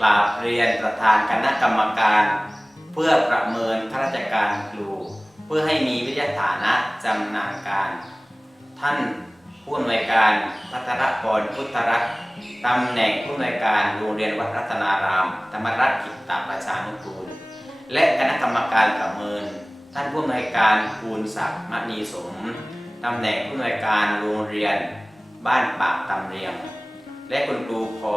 กราบเรียนประธานคณะกรรมการ เพื่อประเมินข้าราชการครู เพื่อให้มีวิทยาฐานะจำนาญการ ท่านผู้อำนวยการพัทรพรพุทธรัตน์ตำแหน่งผู้อำนวยการโรงเรียนวัดรัตนาราม ธรรมรัตกิตตประชานุกูล และคณะกรรมการประเมิน ท่านผู้อำนวยการภูลศักดิ์มณีสมตำแหน่งผู้อำนวยการโรงเรียน บ้านปากตำเรียง และคุณครูพอ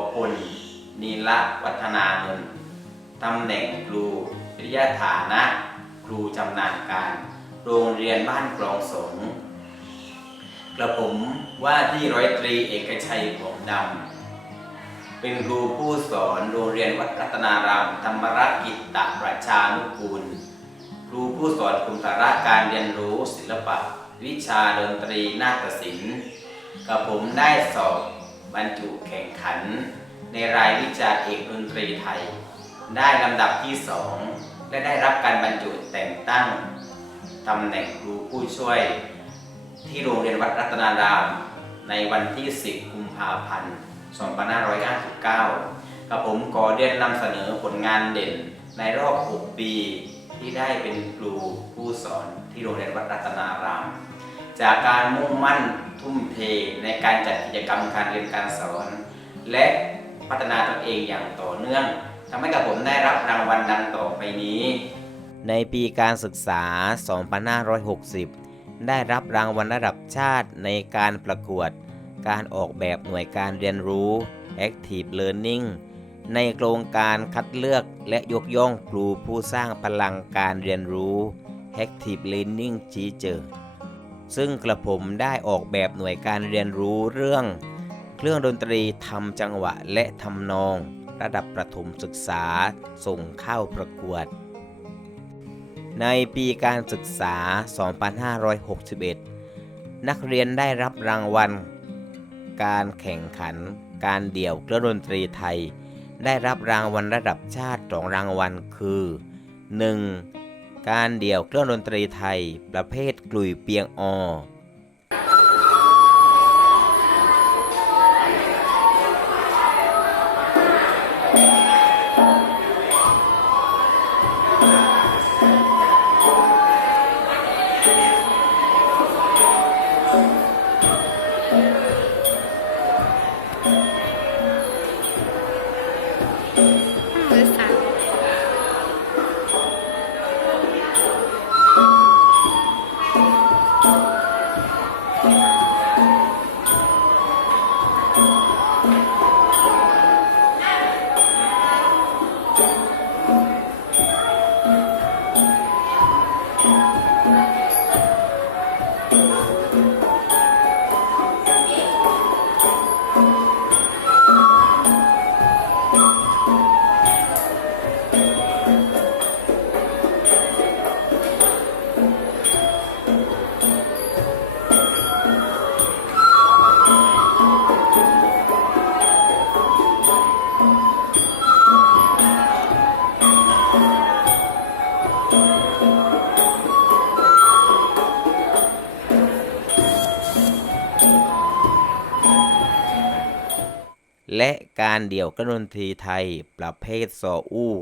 นีละวัฒนานนท์ตำแหน่งครูวิทยาฐานะ ครูจำนาญการ โรงเรียนบ้านกรองสงกระผมว่าที่ร้อยตรีเอกชัยผมดำ เป็นครูผู้สอนโรงเรียนวัดรัตนาราม ธรรมรักิตตประชานุกูล ครูผู้สอนกลุ่มสาระการเรียนรู้ศิลปะ วิชาดนตรีนาฏศิลป์กับผมได้สอบบรรจุแข่งขัน ในรายวิชาเอกดนตรีไทย ได้ลำดับที่สองและได้รับการบรรจุแต่งตั้งตำแหน่งครูผู้ช่วย ที่โรงเรียนวัดรัตนาราม ในวันที่ 10 กุมภาพันธ์ 2559กับผมขอเรียนนำเสนอผลงานเด่นในรอบ 6 ปี ที่ได้เป็นครูผู้สอนที่โรงเรียนวัดรัตนาราม จากการมุ่งมั่นทุ่มเทในการจัดกิจกรรมการเรียนการสอน และ พัฒนาตนเองอย่างต่อเนื่องทำให้กับผมได้รับรางวัลดังต่อไปนี้ ในปีการศึกษา 2560 ได้รับรางวัลระดับชาติในการประกวด การออกแบบหน่วยการเรียนรู้ Active Learning ในโครงการคัดเลือกและยกย่องครูผู้สร้างพลังการเรียนรู้ Active Learning Teacher ซึ่งกระผมได้ออกแบบหน่วยการเรียนรู้เรื่อง เครื่องดนตรีทำจังหวะและทำนอง ระดับประถมศึกษาส่งเข้าประกวด ในปีการศึกษา 2561 นักเรียนได้รับรางวัล การแข่งขันการเดี่ยวเครื่องดนตรีไทย ได้รับรางวัลระดับชาติสองรางวัลคือ 1. การเดี่ยวเครื่องดนตรีไทย ประเภทกลุยเปียงอ การเดี่ยวกระดนตรีไทย ประเภทซออู้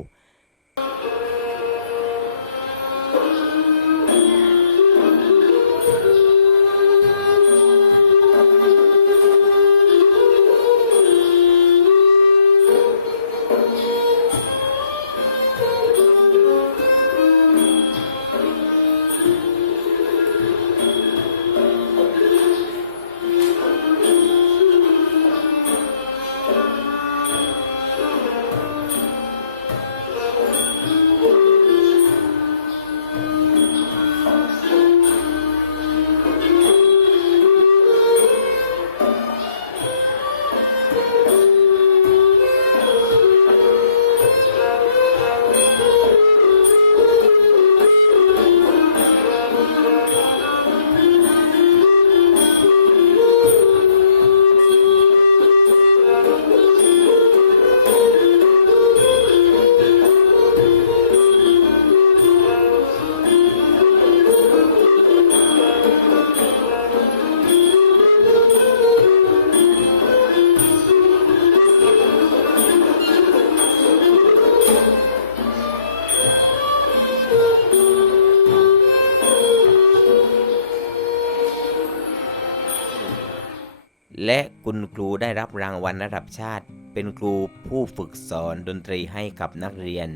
และคุณครูได้รับรางวัลระดับชาติ เป็นครูผู้ฝึกสอนดนตรีให้กับนักเรียน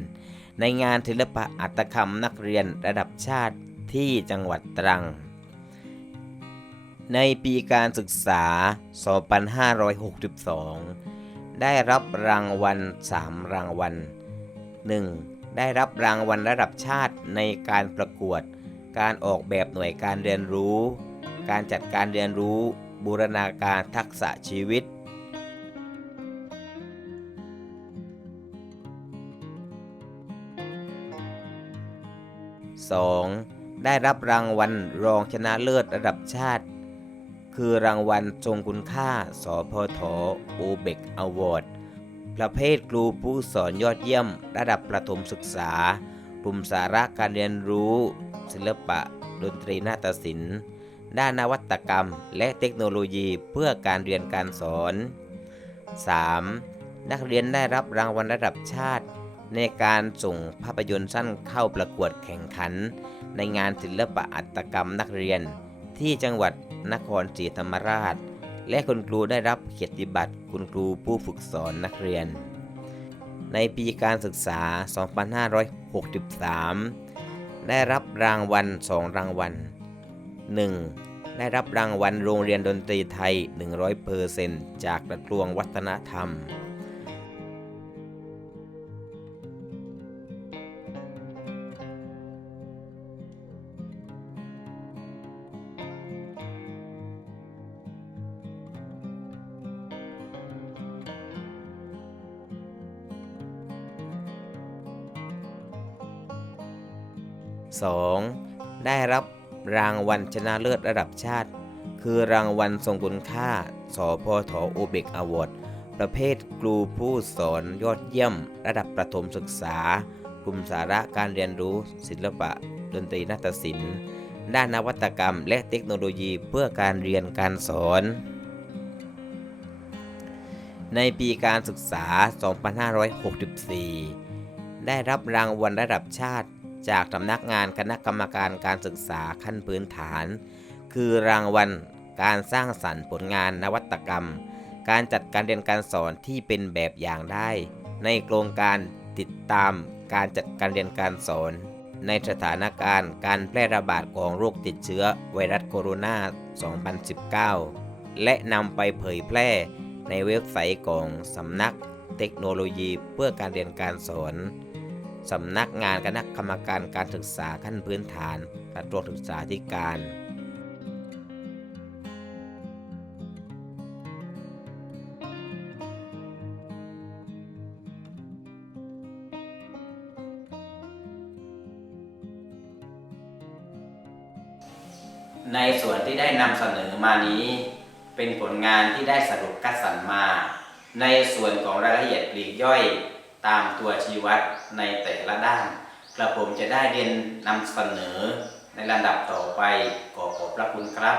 ในงานศิลปะอัตกรรมนักเรียนระดับชาติที่จังหวัดตรัง ในปีการศึกษา 2562 ได้รับรางวัล 3 รางวัล 1. ได้รับรางวัลระดับชาติในการประกวด การออกแบบหน่วยการเรียนรู้ การจัดการเรียนรู้ บูรณาการทักษะชีวิต 2. ได้รับรางวัลรองชนะเลิศระดับชาติ คือรางวัลทรงคุณค่า สพทโอเบกอวอร์ดประเภทครูผู้สอนยอดเยี่ยม ระดับประถมศึกษากลุ่มสาระการเรียนรู้ ศิลปะ ดนตรีนาฏศิลป์ ด้านนวัตกรรม และเทคโนโลยีเพื่อการเรียนการสอน 3. นักเรียนได้รับรางวัลระดับชาติ ในการส่งภาพยนตร์สั้นเข้าประกวดแข่งขัน ในงานศิลปะอัตกรรมนักเรียน ที่จังหวัดนครศรีธรรมราช และคุณครูได้รับเกียรติบัตรคุณครูผู้ฝึกสอนนักเรียน ในปีการศึกษา 2563 ได้รับรางวัล 2 รางวัล 1. ได้รับรางวัลโรงเรียนดนตรีไทย 100%จากกระทรวงวัฒนธรรม 2. ได้รับ รางวัลชนะเลิศระดับชาติ คือรางวัลทรงคุณค่า สพทโอเบกอวอร์ดประเภทครูผู้สอนยอดเยี่ยม ระดับประถมศึกษากลุ่มสาระการเรียนรู้ศิลปะ ดนตรีนาฏศิลป์ ด้านนวัตกรรม และเทคโนโลยีเพื่อการเรียนการสอน ในปีการศึกษา 2564 ได้รับรางวัลระดับชาติ จากสำนักงานคณะกรรมการการศึกษาขั้นพื้นฐาน คือรางวัลการสร้างสรรค์ผลงานนวัตกรรม การจัดการเรียนการสอนที่เป็นแบบอย่างได้ ในโครงการติดตามการจัดการเรียนการสอน ในสถานการณ์การแพร่ระบาดของโรคติดเชื้อไวรัสโคโรนา 2019 และนำไปเผยแพร่ในเว็บไซต์ของสำนักเทคโนโลยีเพื่อการเรียนการสอน สำนักงานคณะกรรมการการศึกษาขั้นพื้นฐานกระทรวงศึกษาธิการ ในส่วนที่ได้นำเสนอมานี้ เป็นผลงานที่ได้สรุปคัดสรรมา ในส่วนของรายละเอียดปลีกย่อย ตามตัวชี้วัดในแต่ละด้านกระผมจะได้เรียนนำเสนอในลำดับต่อไปขอขอบพระคุณครับ